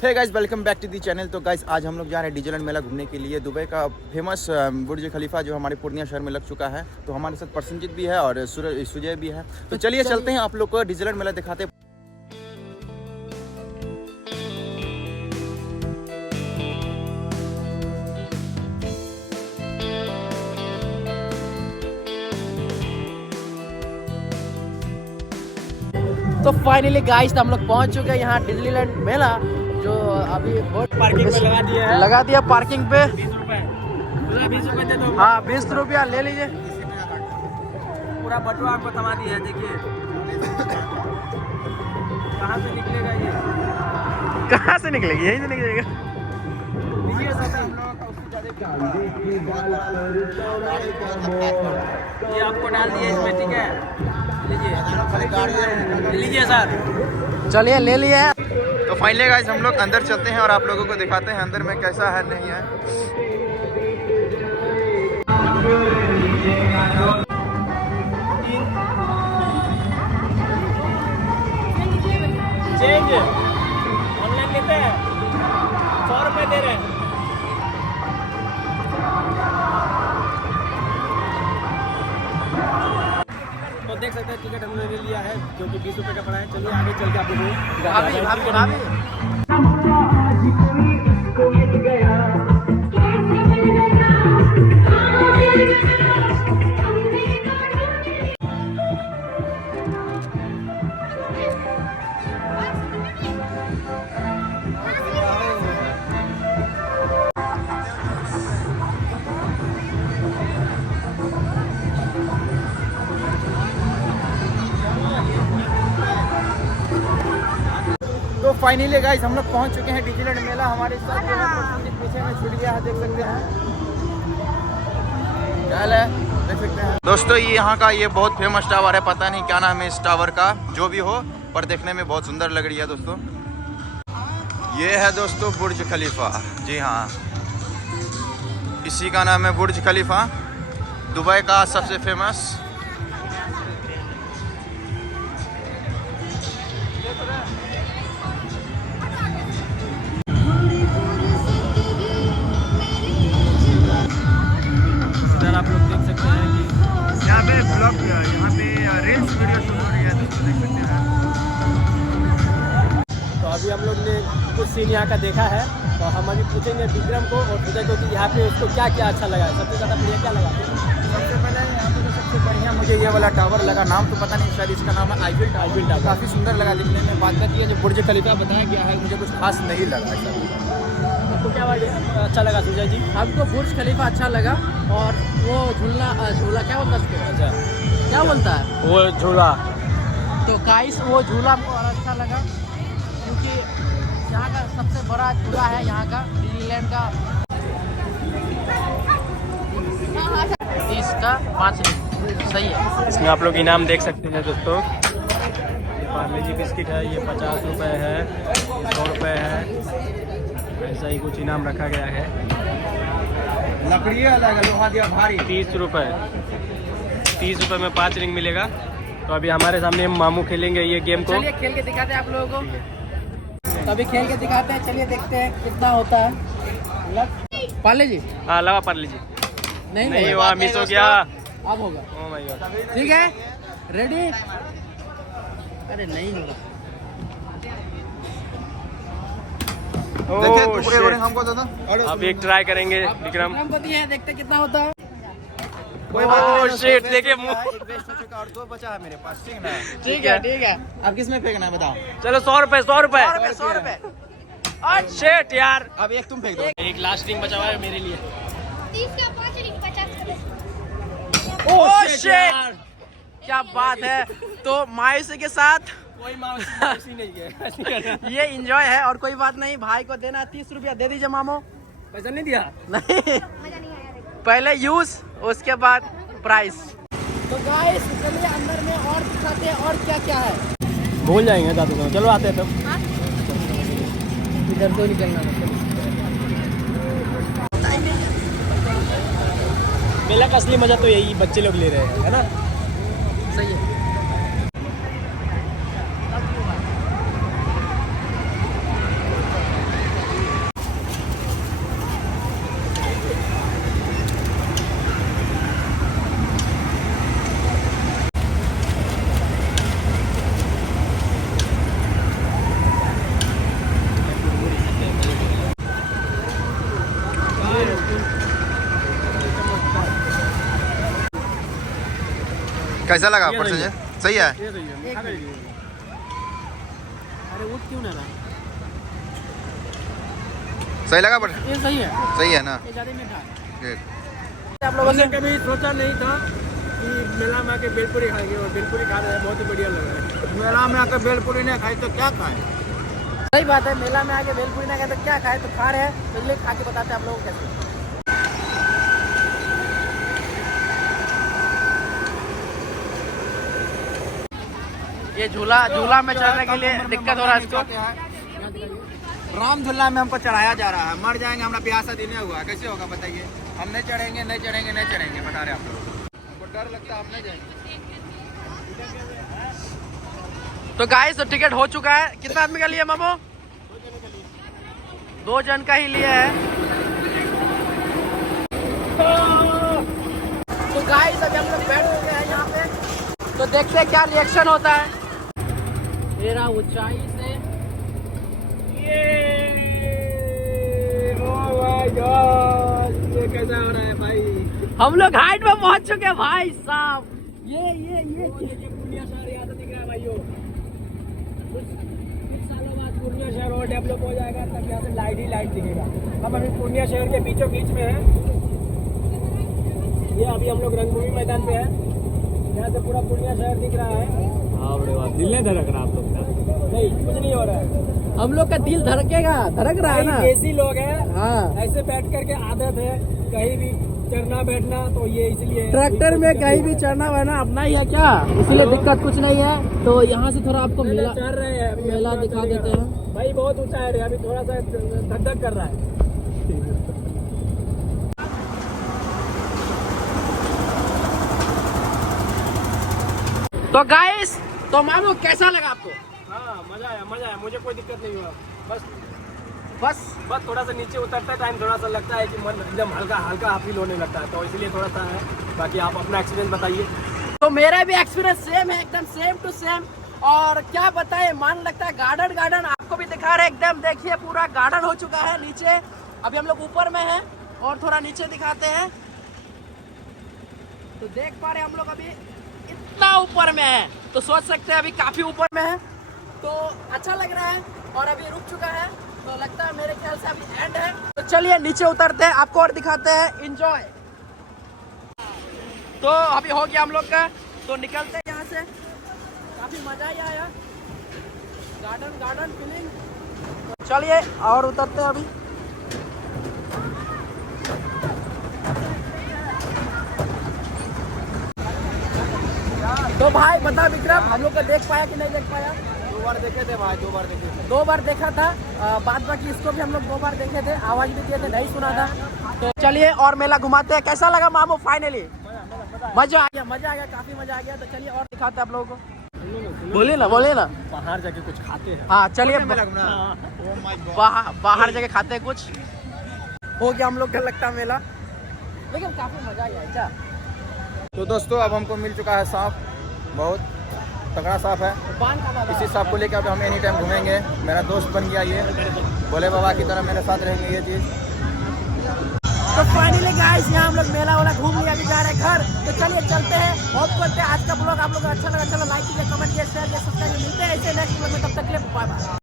Hey guys, welcome back to the channel. तो guys आज हम लोग जा रहे हैं डिज्नीलैंड मेला घूमने के लिए। दुबई का फेमस बुर्ज खलीफा जो हमारे पूर्णिया शहर में लग चुका है। तो हमारे साथ प्रसन्नजीत भी है और सुजय भी है। तो चलिए चलते हैं, आप लोग को डिज्नीलैंड मेला दिखाते हैं। तो फाइनली गाइस हम लोग पहुंच चुके हैं यहाँ डिज्नीलैंड मेला, जो अभी बहुत पार्किंग पे लगा दिया पार्किंग पे 20 रुपए। 20 रुपए दे दो। हाँ 20 रुपया ले लीजिए। पूरा बटुआ आपको थमा दिया है, देखिए कहाँ से निकलेगा ये। कहाँ से निकलेगी? यहीं से निकलेगा। लीजिए ये आपको डाल दिया इसमें, ठीक है, लीजिए सर। चलिए ले लिए। तो फाइनली गाइस हम लोग अंदर चलते हैं और आप लोगों को दिखाते हैं अंदर में कैसा है नहीं है। चेंज ऑनलाइन लेते हैं, 100 रुपए दे रहे हैं। तो देख सकते हैं टिकट हमने ले लिया है, जो कि 20 रुपए का पड़ा है। चलिए आगे चल के आप तो फाइनली गाइस हम लोग पहुंच चुके हैं डिज्नीलैंड मेला। हमारे साथ जो है प्रसन्नजीत पीछे में छूट गया है, देख सकते हैं। क्या है, देख सकते हैं दोस्तों, ये यहाँ का ये बहुत फेमस टावर है। पता नहीं क्या नाम है इस टावर का, जो भी हो, पर देखने में बहुत सुंदर लग रही है दोस्तों। ये है दोस्तों बुर्ज खलीफा। जी हाँ, इसी का नाम है बुर्ज खलीफा, दुबई का सबसे फेमस। आप लोग देख सकते हैं कि यहाँ पे ब्लॉग, यहाँ पे रील्स वीडियो शूट हो रही है, तो देख सकते हैं। तो अभी हम लोग ने कुछ सीन यहाँ का देखा है, तो हम अभी पूछेंगे विक्रम को और विजय को कि यहाँ पे उसको क्या क्या अच्छा लगा है, सबसे ज़्यादा बढ़िया क्या लगा। सबसे पहले यहाँ पे सबसे बढ़िया मुझे ये वाला टावर लगा। नाम तो पता नहीं, शायद इसका नाम है आईफिल टावर। काफ़ी सुंदर लगा दिखने में। बात करती है जो बुर्ज खलीफा बताया गया है, मुझे कुछ खास नहीं लगा। आपको क्या अच्छा लगा सुजय जी? हमको बुर्ज खलीफा अच्छा लगा, और वो झूला क्या बोलता है उसको? अच्छा, क्या बोलता है वो झूला। तो गाइस वो झूला हमको और अच्छा लगा, क्योंकि यहाँ का सबसे बड़ा झूला है यहाँ का डिज्नीलैंड का। 30 का 5 सही है। इसमें आप लोग इनाम देख सकते हैं दोस्तों। पार्ले जी बिस्किट है, ये 50 रुपये है, 100 रुपये है, ऐसा ही कुछ इनाम रखा गया है। लकड़ी अलग, लोहा दिया भारी। 30 रुपये, 30 रुपये में 5 रिंग मिलेगा। तो अभी हमारे सामने मामू खेलेंगे ये गेम को। चलिए खेल के दिखाते हैं आप लोगों को। तो अभी खेल के दिखाते हैं, चलिए देखते हैं कितना होता है। पाले जी हाँ लगा पार्ले जी। नहीं वहाँ मिस हो गया। अब होगा। Oh my God. ठीक है, रेडी? अरे नहीं होगा। देखिए टुकड़े हमको दादा। अब एक ट्राई करेंगे विक्रम। हमको दिए हैं, देखते हैं कितना होता है। ओह शिट, देखिए मुंह। एक वेस्ट हो चुका और 2 बचा है मेरे पास, ठीक ना? ठीक है ठीक है। अब किसमें फेंकना है बताओ? चलो 100 रुपये, 100 रुपये। 100 रुपए। शिट यार, अब एक तुम फेंक दो। एक लास्ट रिंग बचा हुआ है मेरे लिए। 30 का 5 रिंग 50। ओह शिट, क्या बात है। तो मायूसी के साथ कोई मायूसी नहीं है। ये एंजॉय है, और कोई बात नहीं। भाई को देना 30 रुपया दे दीजिए मामो। पैसा नहीं दिया। नहीं, मजा नहीं आया देखो। पहले यूज उसके बाद प्राइस। तो गाइस चलिए अंदर में और दिखाते हैं और क्या क्या है। भूल जाएंगे दादू। चलो आते हैं तब। इधर तो निकलना मतलब। मेला का असली मजा तो यही बच्चे लोग ले रहे हैं, है ना? सही है। कैसा लगा ये परसेंटेज? सही है। ये सही है, खा लीजिए। अरे उठ क्यों ना रहा? सही लगा पर ये सही है, सही है ना? ये ज़्यादा मीठा है। Good. आप लोगों हमने से कभी सोचा नहीं था कि मेला में आके भेलपुरी खाएंगे, और भेलपुरी खा रहे हैं, बहुत ही बढ़िया लग रहा है। मेला में आकर भेलपुरी नहीं खाई तो क्या खाएं? सही बात है, मेला में आके भेलपुरी ना खाए तो क्या खाए, तो खा रहे हैं, तो इसलिए खा के बताते हैं आप लोगों को कैसे। ये झूला में चढ़ने के लिए दिक्कत हो रहा है इसको। राम झूला में हमको चढ़ाया जा रहा है, मर जाएंगे, हमारा ब्याह शादी नहीं हुआ, कैसे होगा बताइए? हम नहीं चढ़ेंगे, नहीं चढ़ेंगे, नहीं चढ़ेंगे, बता रहे आप लोग। हमको डर लगता है, हम नहीं जाएंगे। तो गाइस तो टिकट हो चुका है। कितना आदमी का लिए मामो? 2 जन का ही लिया है। तो गाइस अभी हम लोग बैठ चुके हैं यहाँ पे, तो देखते हैं क्या रिएक्शन होता है। मेरा ऊंचाई से ये कैसा हो रहा है भाई? हम लोग हाइट में पहुंच चुके हैं भाई साहब। ये पूर्णिया शहर यहाँ से दिख रहा है भाइयों। कुछ सालों बाद पूर्णिया शहर और डेवलप हो जाएगा, तब यहाँ से लाइट ही लाइट दिखेगा। हम अभी पूर्णिया शहर के बीचों बीच में है। ये अभी हम लोग रंगभूमि मैदान पे है, यहाँ से पूरा पूर्णिया शहर दिख रहा है। दिल नहीं धड़क रहा आप लोग का? नहीं, कुछ नहीं हो रहा है। हम लोग का दिल धड़केगा, धड़क रहा है ना। देसी लोग हैं, हाँ, ऐसे बैठ करके आदत है कहीं भी चढ़ना बैठना, तो ये इसलिए ट्रैक्टर में कहीं भी चढ़ना वहना अपना ही है क्या, इसलिए दिक्कत कुछ नहीं है। तो यहाँ से थोड़ा आपको मेला चढ़ रहे हैं, अभी मेला दिखा देते हैं। भाई बहुत ऊंचा है रे, अभी थोड़ा सा धक धक कर रहा है। तो गाइस तो मानो कैसा लगा आपको? हाँ मजा आया, मुझे कोई दिक्कत नहीं हुआ। बस बस थोड़ा सा नीचे उतरता टाइम थोड़ा सा लगता है कि मन एकदम हल्का हल्का फील होने लगता है, तो इसलिए थोड़ा सा है। बाकी आप अपना एक्सपीरियंस बताइए। तो मेरा भी एक्सपीरियंस सेम है, एकदम सेम टू सेम। और क्या बताए, मान लगता है गार्डन आपको भी दिखा रहे हैं एकदम। देखिए पूरा गार्डन हो चुका है नीचे। अभी हम लोग ऊपर में हैं और थोड़ा नीचे दिखाते हैं। तो देख पा रहे हैं हम लोग अभी इतना ऊपर में है, तो सोच सकते हैं अभी काफी ऊपर में है। तो अच्छा लग रहा है और अभी रुक चुका है, तो लगता है मेरे ख्याल से अभी एंड है। तो चलिए नीचे उतरते हैं, आपको और दिखाते हैं। एंजॉय। तो अभी हो गया हम लोग का, तो निकलते हैं यहाँ से। काफी मजा ही आया, गार्डन फीलिंग। तो चलिए और उतरते हैं अभी। तो भाई बता विक्रम, हम लोग को देख पाया कि नहीं देख पाया? 2 बार देखे थे भाई, 2 बार देखे थे। 2 बार देखा था। बाद बाकी इसको भी हम लोग 2 बार देखे थे, आवाज भी दिए थे, नहीं सुना था। तो चलिए और मेला घुमाते हैं। कैसा लगा मामू? फाइनली मजा आ गया, काफी मजा आ गया। तो चलिए और दिखाते हैं आप लोगों को। बोलिए ना। बाहर जाके कुछ खाते हैं। हाँ चलिए, Oh बाहर जाके खाते हैं कुछ। हो गया हम लोग का लगता मेला, लेकिन काफी मजा आया। अच्छा तो दोस्तों अब हमको मिल चुका है सांप, बहुत तगड़ा सांप है। इसी सांप को लेकर अब हम एनी टाइम घूमेंगे। मेरा दोस्त बन गया ये, भोले बाबा की तरह मेरे साथ रहेंगे ये चीज़। तो फाइनली गाइस यहाँ हम लोग मेला वाला घूम लिया, अभी जा रहे हैं घर। तो चलिए चलते हैं। होप करते हैं आज का ब्लॉग आप लोग को अच्छा लगा। चलो लाइक कीजिए, कमेंट कीजिए, शेयर कीजिए, सब्सक्राइब। मिलते हैं ऐसे नेक्स्ट ब्लॉग में, तब तक के लिए बाय बाय।